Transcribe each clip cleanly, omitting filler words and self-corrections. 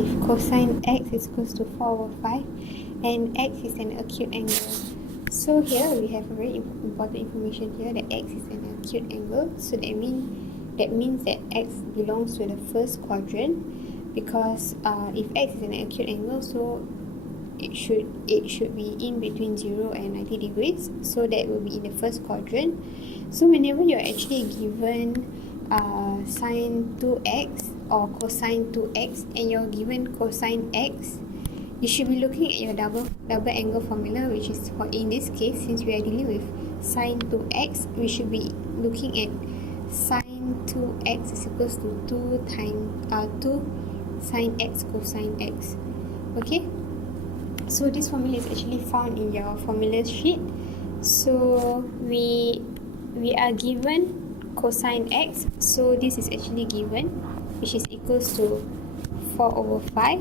if cosine x is equals to 4 over 5 and x is an acute angle. So here we have a very important information here that x is an acute angle. So that means that x belongs to the first quadrant, because if x is an acute angle, so it should be in between 0 and 90 degrees, so that will be in the first quadrant. So whenever you're actually given sine 2x or cosine 2x and you're given cosine x, you should be looking at your double angle formula, which is, for in this case, since we are dealing with sine 2x, we should be looking at sine 2x is equals to 2 sine x cosine x. Okay, so this formula is actually found in your formula sheet. So we are given cosine x, so this is actually given, which is equals to 4 over 5.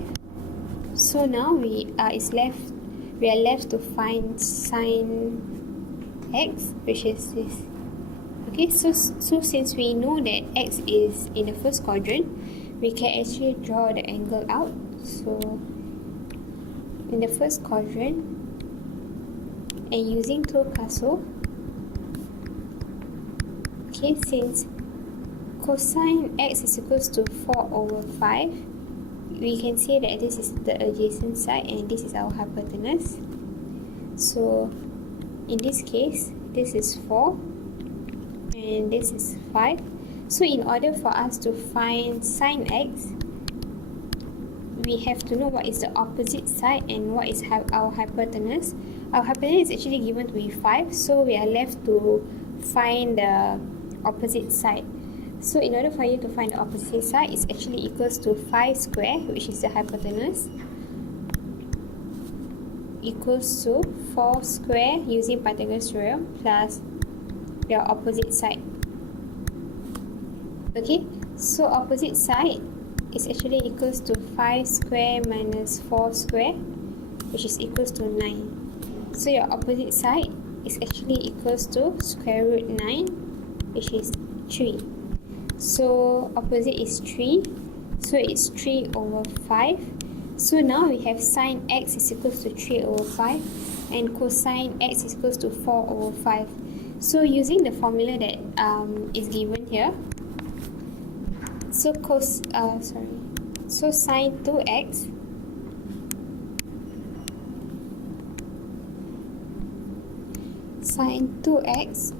So now we are left to find sine x, which is this. Okay, so since we know that x is in the first quadrant, we can actually draw the angle out. So in the first quadrant, and using Chpater, okay, since cosine x is equals to 4 over 5, we can say that this is the adjacent side and this is our hypotenuse. So in this case, this is 4 and this is 5. So in order for us to find sine x, we have to know what is the opposite side and what is our hypotenuse. Our hypotenuse is actually given to be 5, so we are left to find the opposite side. So in order for you to find the opposite side, it's actually equals to 5 square, which is the hypotenuse, equals to 4 square using Pythagoras theorem plus your opposite side. Okay, so opposite side is actually equals to 5 square minus 4 square, which is equals to 9. So your opposite side is actually equals to square root 9, which is 3. So opposite is 3, so it's 3 over 5. So now we have sine x is equals to 3 over 5 and cosine x is equals to 4 over 5. So using the formula that is given here, so sine 2x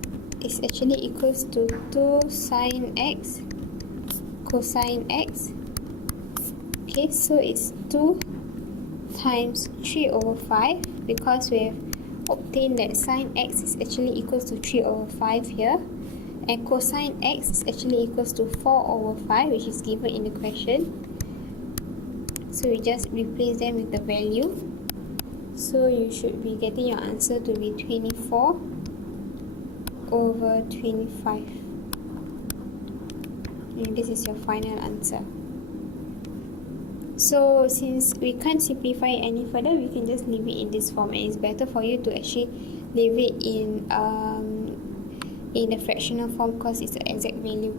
is actually equals to 2 sine x cosine x. Okay, so it's 2 times 3 over 5, because we have obtained that sine x is actually equals to 3 over 5 here, and cosine x is actually equals to 4 over 5, which is given in the question. So we just replace them with the value. So you should be getting your answer to be 24 over 25. And this is your final answer. So since we can't simplify it any further, we can just leave it in this form, and it's better for you to actually leave it in the fractional form because it's the exact value.